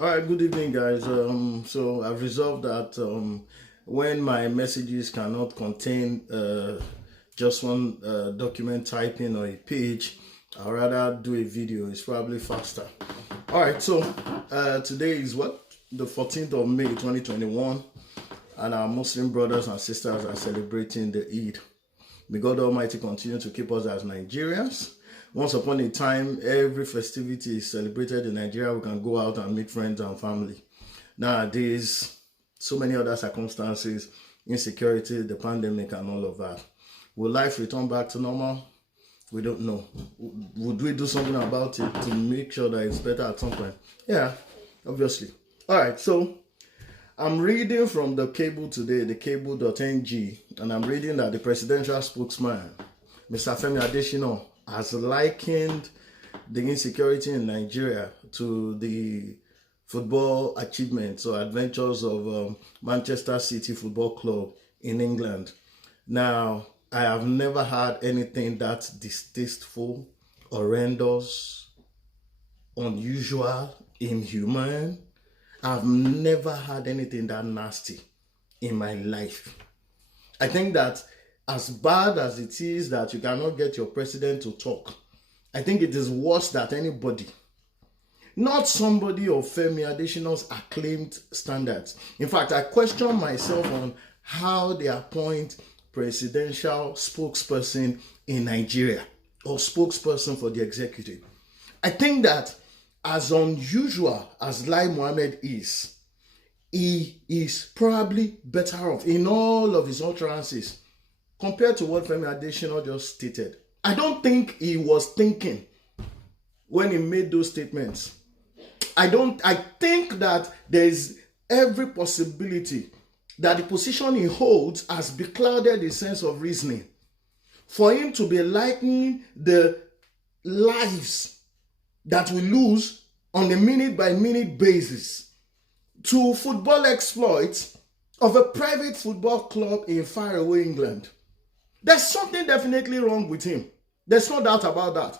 All right, good evening, guys. So I've resolved that when my messages cannot contain just one document typing or a page, I'd rather do a video. It's probably faster. All right, so today is what? The 14th of May, 2021, and our Muslim brothers and sisters are celebrating the Eid. May God Almighty continue to keep us as Nigerians. Once upon a time, every festivity is celebrated in Nigeria. We can go out and meet friends and family. Nowadays, so many other circumstances, insecurity, the pandemic, and all of that. Will life return back to normal? We don't know. Would we do something about it to make sure that it's better at some point? Yeah, obviously. All right, so I'm reading from the cable today, the cable.ng, and I'm reading that the presidential spokesman, Mr. Femi Adesina, has likened the insecurity in Nigeria to the football achievements or adventures of Manchester City Football Club in England. Now, I have never had anything that distasteful, horrendous, unusual, inhumane. I've never had anything that nasty in my life. I think that as bad as it is that you cannot get your president to talk, I think it is worse than anybody. Not somebody of Femi Adesina's acclaimed standards. In fact, I question myself on how they appoint presidential spokesperson in Nigeria or spokesperson for the executive. I think that as unusual as Lai Mohammed is, he is probably better off in all of his utterances compared to what Femi Adesina just stated. I don't think he was thinking when he made those statements. I think that there is every possibility that the position he holds has beclouded his sense of reasoning. For him to be likening the lives that we lose on a minute-by-minute basis to football exploits of a private football club in faraway England. There's something definitely wrong with him. There's no doubt about that.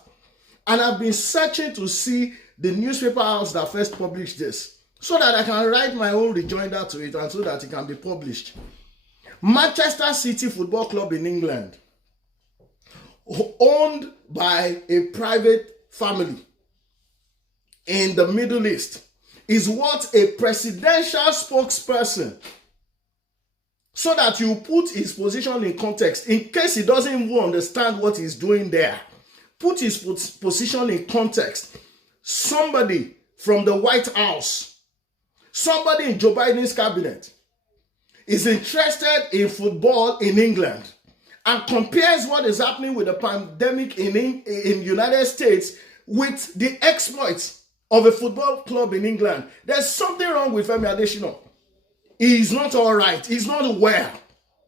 And I've been searching to see the newspaper house that first published this so that I can write my own rejoinder to it and so that it can be published. Manchester City Football Club in England, owned by a private family in the Middle East, is what a presidential spokesperson, so that you put his position in context, in case he doesn't even understand what he's doing there. Put his position in context. Somebody from the White House, somebody in Joe Biden's cabinet, is interested in football in England and compares what is happening with the pandemic in United States with the exploits of a football club in England. There's something wrong with Femi Adesina. He's not all right. He's not well.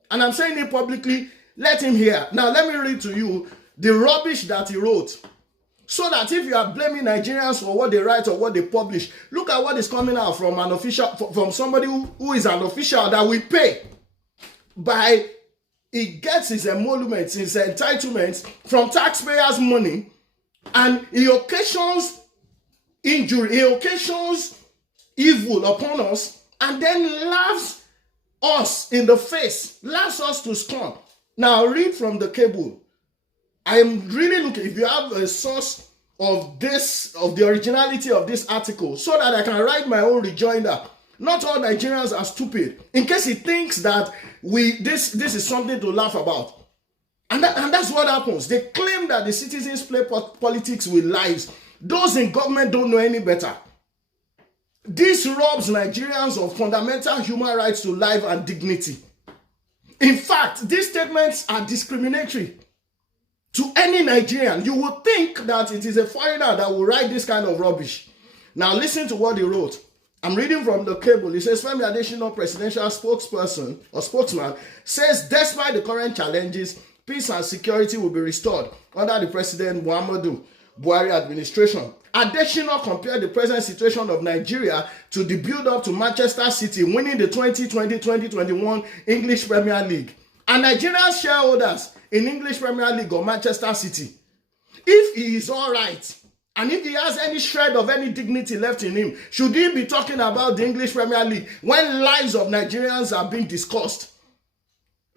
And I'm saying it publicly. Let him hear. Now, let me read to you the rubbish that he wrote. So that if you are blaming Nigerians for what they write or what they publish, look at what is coming out from an official, from somebody who is an official that we pay by, he gets his emoluments, his entitlements from taxpayers' money, and he occasions injury, he occasions evil upon us, and then laughs us in the face, laughs us to scorn. Now read from the cable. I am really looking, if you have a source of this, of the originality of this article, so that I can write my own rejoinder. Not all Nigerians are stupid. In case he thinks that this is something to laugh about. And that's what happens. They claim that the citizens play politics with lives. Those in government don't know any better. This robs Nigerians of fundamental human rights to life and dignity. In fact, these statements are discriminatory to any Nigerian. You would think that it is a foreigner that will write this kind of rubbish. Now listen to what he wrote. I'm reading from the cable. It says, Femi Adesina, presidential spokesperson or spokesman, says despite the current challenges, peace and security will be restored under the President Muhammadu Buhari administration. Adesina compared the present situation of Nigeria to the build-up to Manchester City winning the 2020-2021 English Premier League. And Nigerian shareholders in English Premier League or Manchester City. If he is all right And if he has any shred of any dignity left in him, should he be talking about the English Premier League when lives of Nigerians are being discussed?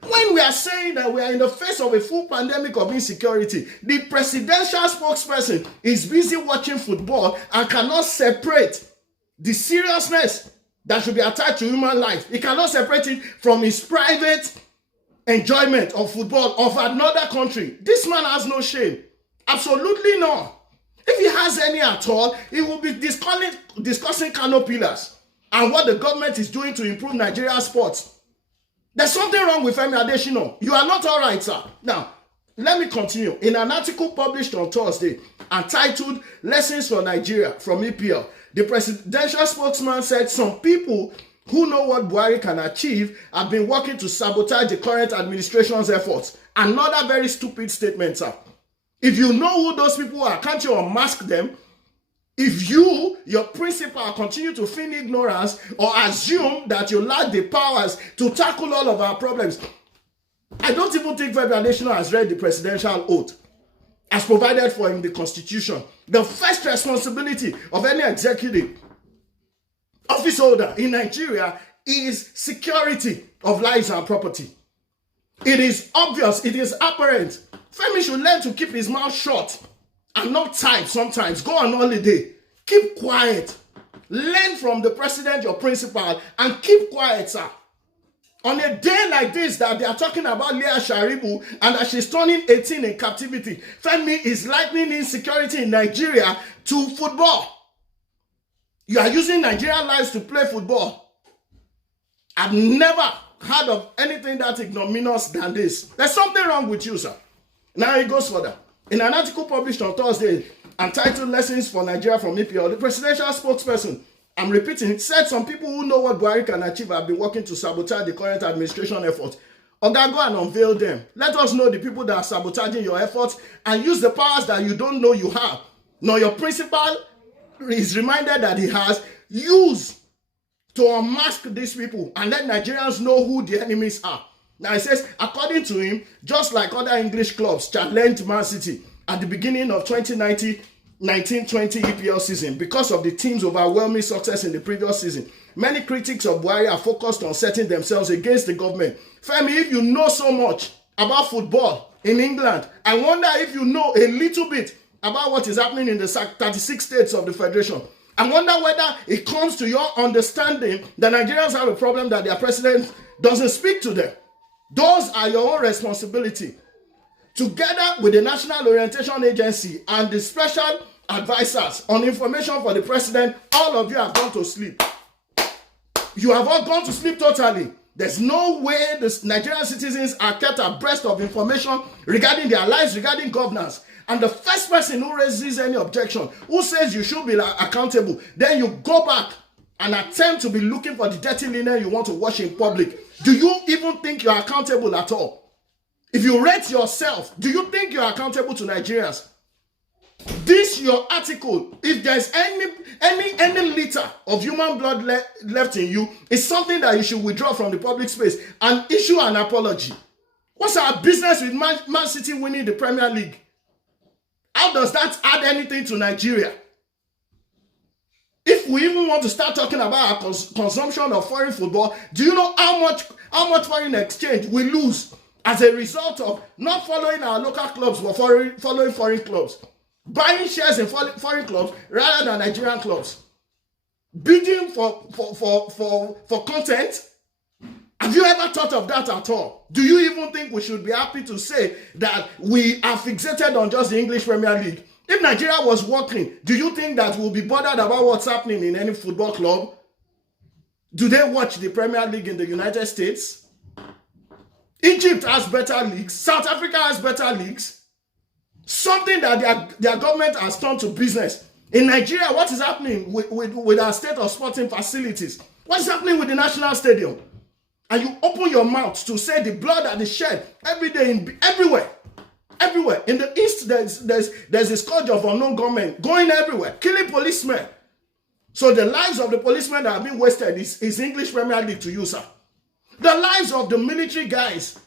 When we are saying that we are in the face of a full pandemic of insecurity, the presidential spokesperson is busy watching football and cannot separate the seriousness that should be attached to human life. He cannot separate it from his private enjoyment of football of another country. This man has no shame. Absolutely not. If he has any at all, he will be discussing canopilas and what the government is doing to improve Nigerian sports. There's something wrong with Femi Adesina. You are not all right, sir. Now, let me continue. In an article published on Thursday entitled Lessons for Nigeria from EPL, the presidential spokesman said some people who know what Buhari can achieve have been working to sabotage the current administration's efforts. Another very stupid statement, sir. If you know who those people are, can't you unmask them? If you, your principal, continue to feign ignorance or assume that you lack the powers to tackle all of our problems, I don't even think Femi Adesina has read the presidential oath as provided for in the Constitution. The first responsibility of any executive office holder in Nigeria is security of lives and property. It is obvious, it is apparent. Femi should learn to keep his mouth shut and not type sometimes. Go on holiday. Keep quiet. Learn from the president, your principal, and keep quiet, sir. On a day like this that they are talking about Leah Sharibu and that she's turning 18 in captivity, Femi is likening insecurity in Nigeria to football. You are using Nigerian lives to play football. I've never heard of anything that ignominious than this. There's something wrong with you, sir. Now it goes further. In an article published on Thursday entitled Lessons for Nigeria from EPL, the presidential spokesperson, I'm repeating, said some people who know what Buhari can achieve have been working to sabotage the current administration efforts. Oga, go and unveil them. Let us know the people that are sabotaging your efforts and use the powers that you don't know you have. Now your principal is reminded that he has. Use to unmask these people and let Nigerians know who the enemies are. Now it says, according to him, just like other English clubs challenged Man City at the beginning of 2019-20 EPL season because of the team's overwhelming success in the previous season, many critics of Buhari are focused on setting themselves against the government. Femi, if you know so much about football in England, I wonder if you know a little bit about what is happening in the 36 states of the Federation. I wonder whether it comes to your understanding that Nigerians have a problem that their president doesn't speak to them. Those are your own responsibility. Together with the National Orientation Agency and the special advisors on information for the president, all of you have gone to sleep. You have all gone to sleep totally. There's no way the Nigerian citizens are kept abreast of information regarding their lives, regarding governance. And the first person who raises any objection, who says you should be accountable, then you go back and attempt to be looking for the dirty linen you want to wash in public. Do you even think you are accountable at all? If you rate yourself, do you think you are accountable to Nigerians? This your article, if there's any liter of human blood left in you, is something that you should withdraw from the public space and issue an apology. What's our business with Man City winning the Premier League? How does that add anything to Nigeria? If we even want to start talking about our consumption of foreign football, do you know how much foreign exchange we lose as a result of not following our local clubs but following foreign clubs? Buying shares in foreign clubs rather than Nigerian clubs. Bidding for content. Have you ever thought of that at all? Do you even think we should be happy to say that we are fixated on just the English Premier League? If Nigeria was working, do you think that we'll be bothered about what's happening in any football club? Do they watch the Premier League in the United States? Egypt has better leagues. South Africa has better leagues. Something that their government has turned to business. In Nigeria, what is happening with our state of sporting facilities? What is happening with the national stadium? And you open your mouth to say the blood that is shed every day, everywhere. Everywhere. In the East, there's a scourge of unknown gunmen going everywhere, killing policemen. So the lives of the policemen that have been wasted is English Premier League to you, sir. The lives of the military guys,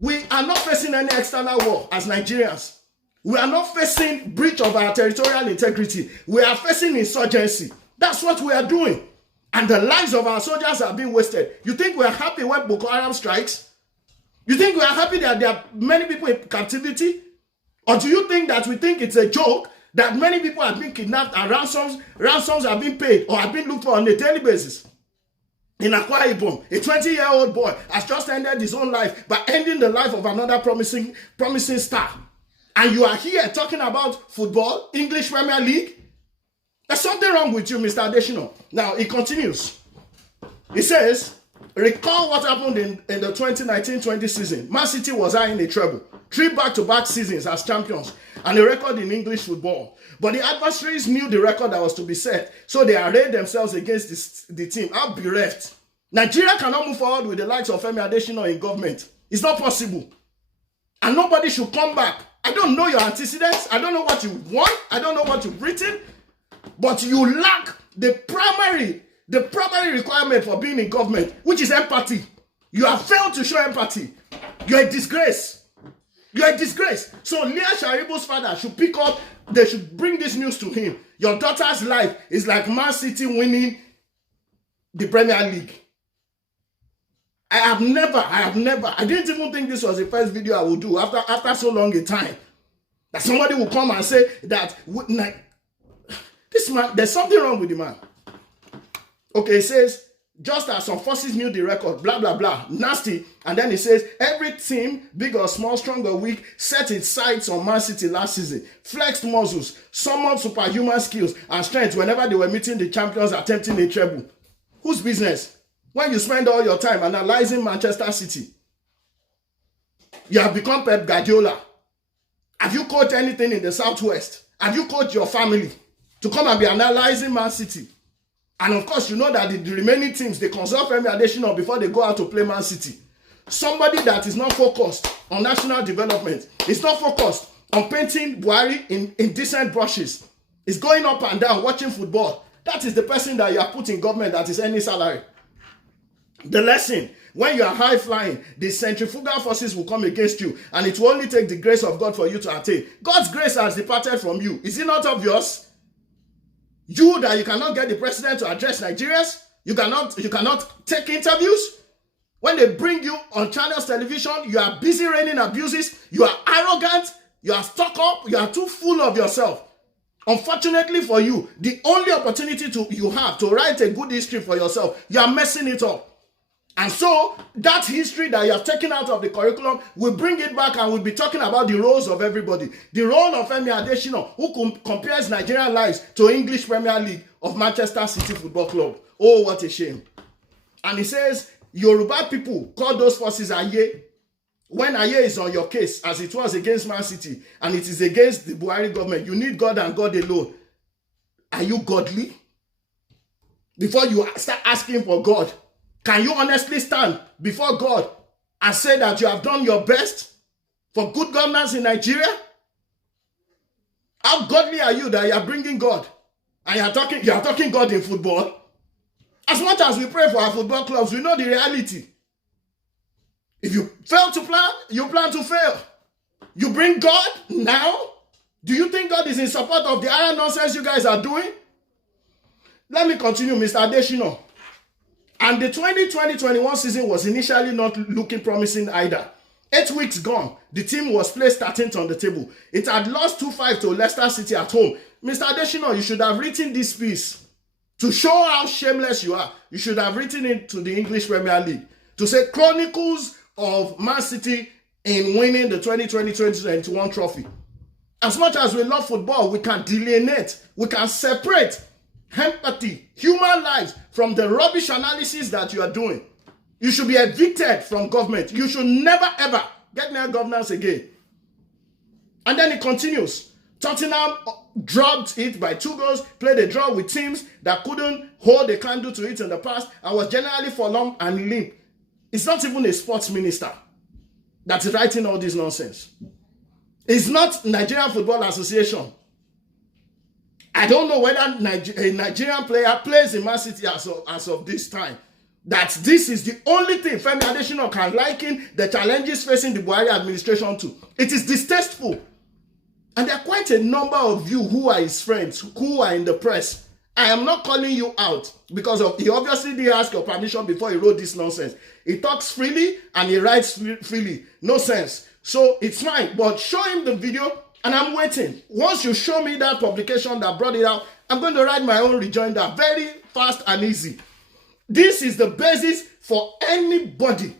we are not facing any external war as Nigerians. We are not facing breach of our territorial integrity. We are facing insurgency. That's what we are doing. And the lives of our soldiers are being wasted. You think we are happy when Boko Haram strikes? You think we are happy that there are many people in captivity? Or do you think that we think it's a joke that many people have been kidnapped and ransoms are being paid or have been looked for on a daily basis? In Akwa Ibom, a 20-year-old boy has just ended his own life by ending the life of another promising star. And you are here talking about football, English Premier League? There's something wrong with you, Mr. Adesina. Now, it continues. He says, recall what happened in the 2019-20 season. Man City was eyeing a treble, 3 back-to-back seasons as champions, and a record in English football. But the adversaries knew the record that was to be set, so they arrayed themselves against the team. How bereft. Nigeria cannot move forward with the likes of Femi Adesina in government. It's not possible. And nobody should come back. I don't know your antecedents. I don't know what you want. I don't know what you've written. But you lack the primary requirement for being in government, which is empathy. You have failed to show empathy. You're a disgrace. You're a disgrace. So Leah Sharibu's father should pick up, they should bring this news to him. Your daughter's life is like Man City winning the Premier League. I didn't even think this was the first video I would do after so long a time. That somebody will come and say that, this man, there's something wrong with the man. Okay, it says, just as some forces knew the record, blah, blah, blah, nasty. And then it says, every team, big or small, strong or weak, set its sights on Man City last season, flexed muscles, summoned superhuman skills and strength whenever they were meeting the champions attempting a treble. Whose business? When you spend all your time analyzing Manchester City, you have become Pep Guardiola. Have you coached anything in the Southwest? Have you coached your family to come and be analyzing Man City? And of course, you know that the remaining teams, they consult Femi Adesina before they go out to play Man City. Somebody that is not focused on national development, is not focused on painting Buhari in decent brushes, is going up and down watching football. That is the person that you are put in government that is any salary. The lesson, when you are high flying, the centrifugal forces will come against you, and it will only take the grace of God for you to attain. God's grace has departed from you. Is it not obvious? You that you cannot get the president to address Nigerians, you cannot take interviews. When they bring you on channels television, you are busy raining abuses, you are arrogant, you are stuck up, you are too full of yourself. Unfortunately for you, the only opportunity you have to write a good history for yourself, you are messing it up. And so, that history that you have taken out of the curriculum, we'll bring it back and we'll be talking about the roles of everybody. The role of Femi Adesina, who compares Nigerian lives to English Premier League of Manchester City Football Club. Oh, what a shame. And he says, Yoruba people call those forces Aye. When Aye is on your case, as it was against Man City, and it is against the Buhari government, you need God and God alone. Are you godly? Before you start asking for God, can you honestly stand before God and say that you have done your best for good governance in Nigeria? How godly are you that you are bringing God and you are talking God in football? As much as we pray for our football clubs, we know the reality. If you fail to plan, you plan to fail. You bring God now? Do you think God is in support of the iron nonsense you guys are doing? Let me continue, Mr. Adesina. And the 2020-21 season was initially not looking promising either. 8 weeks gone, the team was placed 13th on the table. It had lost 2-5 to Leicester City at home. Mr. Adesina, you should have written this piece to show how shameless you are. You should have written it to the English Premier League to say Chronicles of Man City in winning the 2020-2021 trophy. As much as we love football, we can delineate, we can separate empathy, human lives from the rubbish analysis that you are doing. You should be evicted from government. You should never ever get near governance again. And then it continues. Tottenham dropped it by 2 goals, played a draw with teams that couldn't hold a candle to it in the past and was generally forlorn and limp. It's not even a sports minister that is writing all this nonsense. It's not Nigerian Football Association. I don't know whether a Nigerian player plays in Man City as of this time. That this is the only thing Femi Adesina can liken the challenges facing the Buhari administration to. It is distasteful. And there are quite a number of you who are his friends, who are in the press. I am not calling you out because he obviously didn't ask your permission before he wrote this nonsense. He talks freely and he writes freely. No sense. So it's fine. But show him the video and I'm waiting. Once you show me that publication that brought it out, I'm going to write my own rejoinder. Very fast and easy. This is the basis for anybody,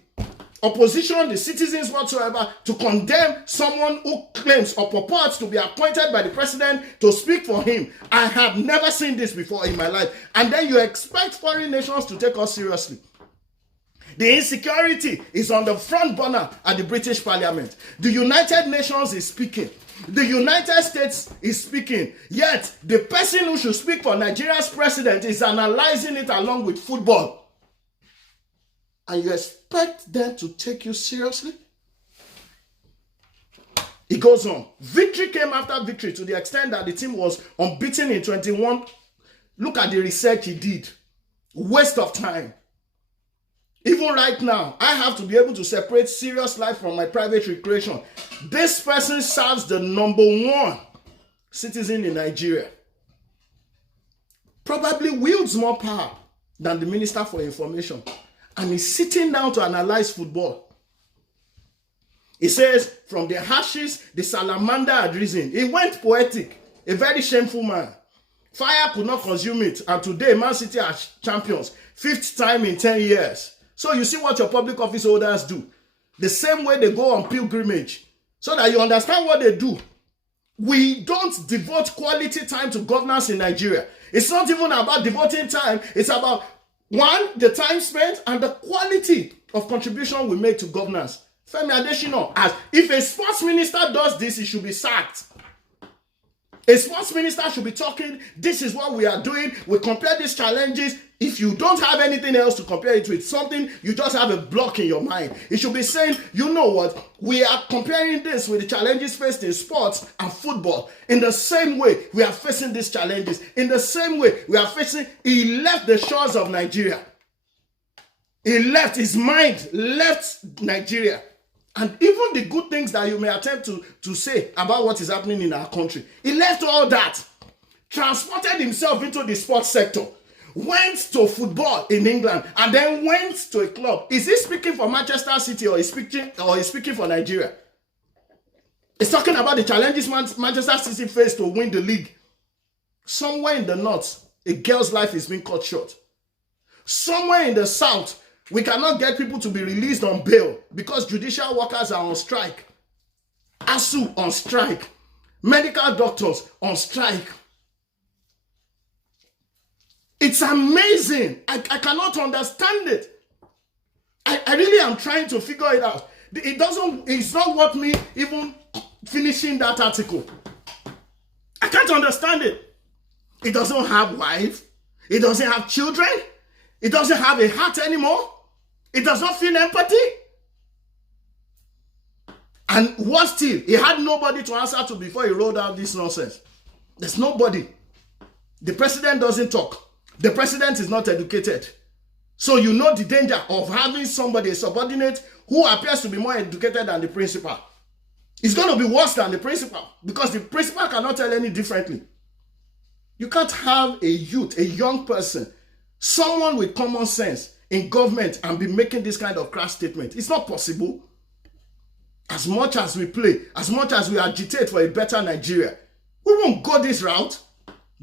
opposition, the citizens whatsoever, to condemn someone who claims or purports to be appointed by the president to speak for him. I have never seen this before in my life. And then you expect foreign nations to take us seriously. The insecurity is on the front burner at the British Parliament. The United Nations is speaking. The United States is speaking. Yet, the person who should speak for Nigeria's president is analyzing it along with football. And you expect them to take you seriously? It goes on. Victory came after victory to the extent that the team was unbeaten in 21. Look at the research he did. Waste of time. Even right now, I have to be able to separate serious life from my private recreation. This person serves the #1 citizen in Nigeria. Probably wields more power than the Minister for Information. And he's sitting down to analyze football. He says, from the ashes, the salamander had risen. He went poetic. A very shameful man. Fire could not consume it. And today, Man City are champions. 5th time in 10 years. So you see what your public office holders do. The same way they go on pilgrimage. So that you understand what they do. We don't devote quality time to governance in Nigeria. It's not even about devoting time. It's about, one, the time spent and the quality of contribution we make to governance. Femi Adesina, as if a sports minister does this, he should be sacked. A sports minister should be talking, this is what we are doing, we compare these challenges. If you don't have anything else to compare it with, something, you just have a block in your mind. It should be saying, you know what, we are comparing this with the challenges faced in sports and football. In the same way, we are facing these challenges. In the same way, we are facing, he left the shores of Nigeria. He left, his mind left Nigeria. And even the good things that you may attempt to say about what is happening in our country, he left all that, transported himself into the sports sector, went to football in England, and then went to a club. Is he speaking for Manchester City or is speaking for Nigeria? He's talking about the challenges Manchester City faced to win the league. Somewhere in the north, a girl's life is being cut short. Somewhere in the south, we cannot get people to be released on bail because judicial workers are on strike. ASU on strike. Medical doctors on strike. It's amazing. I cannot understand it. I really am trying to figure it out. It's not worth me even finishing that article. I can't understand it. It doesn't have wife. It doesn't have children. It doesn't have a heart anymore. It does not feel empathy. And what still? He had nobody to answer to before he rolled out this nonsense. There's nobody. The president doesn't talk. The president is not educated. So you know the danger of having somebody, a subordinate, who appears to be more educated than the principal. It's going to be worse than the principal because the principal cannot tell any differently. You can't have a youth, a young person, someone with common sense in government and be making this kind of crass statement. It's not possible. As much as we play, as much as we agitate for a better Nigeria, we won't go this route.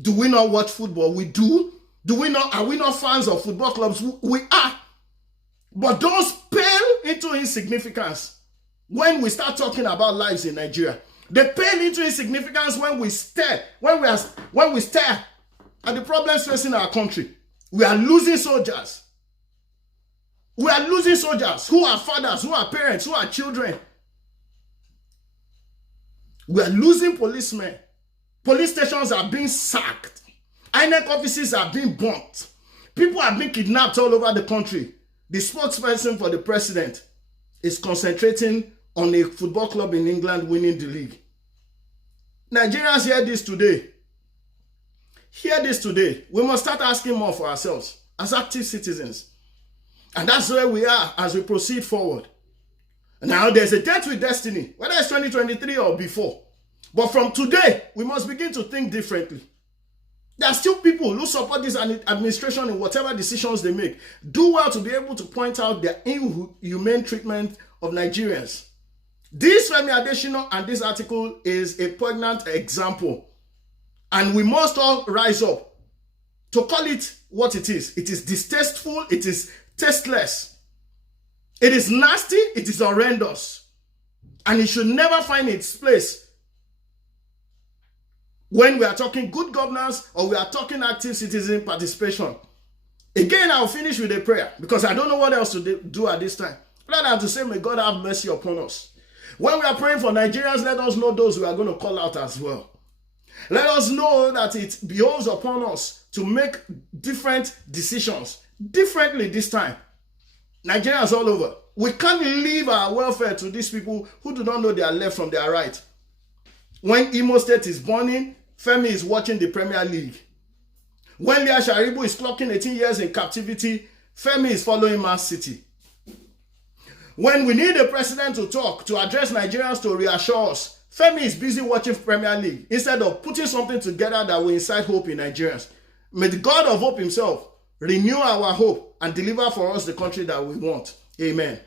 Do we not watch football? We do. Are we not fans of football clubs? We are. But those pale into insignificance when we start talking about lives in Nigeria. They pale into insignificance when we stare at the problems facing our country. We are losing soldiers. We are losing soldiers who are fathers, who are parents, who are children. We are losing policemen. Police stations are being sacked. INEC offices are being burnt. People are being kidnapped all over the country. The spokesperson for the president is concentrating on a football club in England winning the league. Nigerians hear this today. Hear this today. We must start asking more for ourselves as active citizens. And that's where we are as we proceed forward. Now there's a date with destiny, whether it's 2023 or before. But from today, we must begin to think differently. There are still people who support this administration in whatever decisions they make. Do well to be able to point out their inhumane treatment of Nigerians. This Femi Adesina and this article is a poignant example. And we must all rise up to call it what it is. It is distasteful. It is tasteless. It is nasty. It is horrendous. And it should never find its place when we are talking good governance or we are talking active citizen participation. Again, I'll finish with a prayer because I don't know what else to do at this time. Rather than to say, may God have mercy upon us. When we are praying for Nigerians, let us know those we are going to call out as well. Let us know that it behoves upon us to make different decisions, differently this time. Nigerians all over. We can't leave our welfare to these people who do not know their left from their right. When Imo State is burning, Femi is watching the Premier League. When Leah Sharibu is clocking 18 years in captivity, Femi is following Man City. When we need a president to talk, to address Nigerians, to reassure us, Femi is busy watching Premier League instead of putting something together that will incite hope in Nigerians. May the God of hope himself renew our hope and deliver for us the country that we want. Amen.